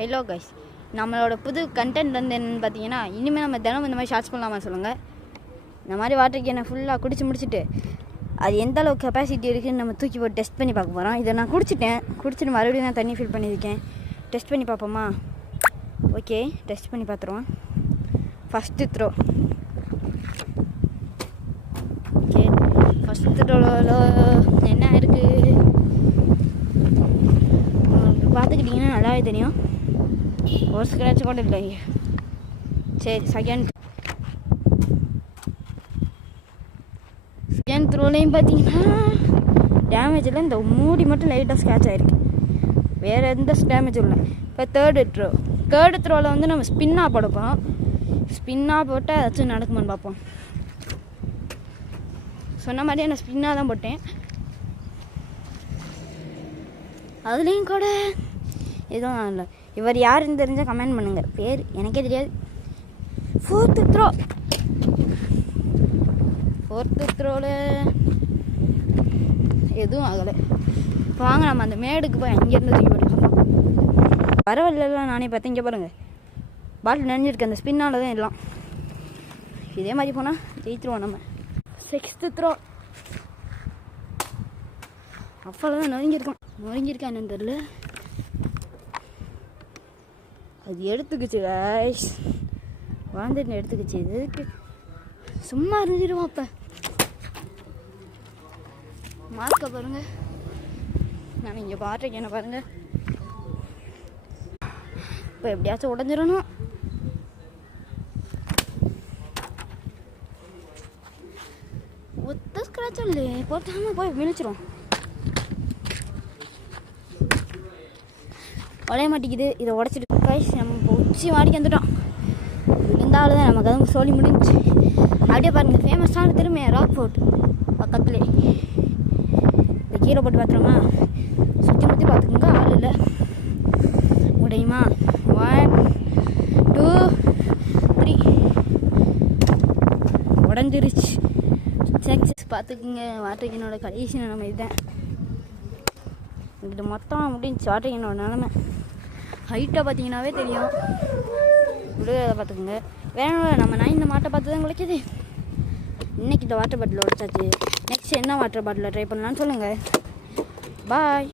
Hello guys, நம்மளோட புது content வந்து என்னென்னு பார்த்தீங்கன்னா, இனிமேல் நம்ம தினம் இந்த மாதிரி ஷார்ட்ஸ் பண்ணலாமா சொல்லுங்கள். இந்த மாதிரி வாட்டர் கேனை ஃபுல்லாக குடிச்சு முடிச்சுட்டு அது எந்த அளவுக்கு கெப்பாசிட்டி இருக்குதுன்னு நம்ம தூக்கி போட்டு டெஸ்ட் பண்ணி பார்க்க போகிறோம். இதை நான் குடிச்சிட்டு மறுபடியும் நான் தண்ணி ஃபில் பண்ணியிருக்கேன். டெஸ்ட் பண்ணி பார்ப்போமா? ஓகே, டெஸ்ட் பண்ணி பார்த்துருவோம். First throw. ஓகே, ஃபஸ்ட்டு த்ரோவில் என்ன இருக்குது பார்த்துக்கிட்டிங்கன்னா நல்லாவே தெரியும். ஒரு ஸ்க்ராட்ச் கூட இல்லை. சரி, செகண்ட் த்ரோலையும் பார்த்தீங்கன்னா டேமேஜ் இல்லை. இந்த மூடி மட்டும் லைட்டாக ஸ்க்ராட்ச் ஆகிருக்கு, வேறு எந்த டேமேஜும் இல்லை. இப்போ தேர்டு த்ரோவில் வந்து நம்ம ஸ்பின்னாக போட போகிறோம். ஸ்பின்னாக போட்டால் ஏதாச்சும் நடக்குமான்னு பார்ப்போம். சொன்ன மாதிரியே நான் ஸ்பின்னாக தான் போட்டேன். அதுலேயும் கூட எதுவும் இல்லை. இவர் யாருன்னு தெரிஞ்சால் கமெண்ட் பண்ணுங்கள். பேர் எனக்கே தெரியாது. ஃபோர்த்து த்ரோவில் எதுவும் ஆகலை. இப்போ வாங்க நம்ம அந்த மேடுக்கு போய் அங்கேருந்து தூக்கி போட்டுக்கலாம். பரவாயில்லாம், நானே பார்த்தேன். இங்கே பாருங்கள், பாட்டில் நினைஞ்சிருக்கு. அந்த ஸ்பின்னால் தான் எல்லாம். இதே மாதிரி போனால் ஜெயித்துருவோம் நம்ம. Sixth throw. அப்போல்லாம் நொறுங்கியிருக்கா என்னன்னு தெரியல. அது எடுத்துக்கிச்சு கைஸ், வாழ்ந்துட்டு எடுத்துக்கிச்சு. இதுக்கு சும்மா இருந்துடுவோம். அப்போ மாஸ்கை பாருங்கள், நான் இங்கே பாட்டுக்கு என்ன பாருங்கள். இப்போ எப்படியாச்சும் உடஞ்சிடணும். ஒத்த ஸ்க்ராட்சும் இல்லையே, போட்டாமல் போய் விழிச்சிரும். உடைய மாட்டேங்குது. இதை உடச்சிட்டு கைஸ் நம்ம உச்சி மாடிக்கு வந்துட்டோம். இருந்தாலும் தான் நமக்கு அதுவும் சொல்லி முடிஞ்சு. அப்படியே பாருங்கள், ஃபேமஸான திரும்ப ராக் ஃபோர்ட் பக்கத்துலே. இந்த கீழே போட்டு பார்த்துருமா, சுற்றி பார்த்துக்கோங்க. ஆள் இல்லை. முடியுமா? 1 2 3 உடஞ்சிருச்சு. செக்ஸ் பார்த்துக்குங்க. வாட்டர் கேனோட கடைசி நிலைமை இதுதான். இது மொத்தம் முடிஞ்சு. வாட்டர் கேனோட நிலமை ஹைட்டாக பார்த்தீங்கன்னாவே தெரியும். விடுதலை பார்த்துக்குங்க. வேணும், நம்ம நான் இந்த மாட்டை பார்த்து தான் குளிக்குது. இன்றைக்கி இந்த வாட்டர் பாட்டில் உடைச்சாச்சு. நெக்ஸ்ட் என்ன வாட்டர் பாட்டிலில் ட்ரை பண்ணலான்னு சொல்லுங்கள். பாய்.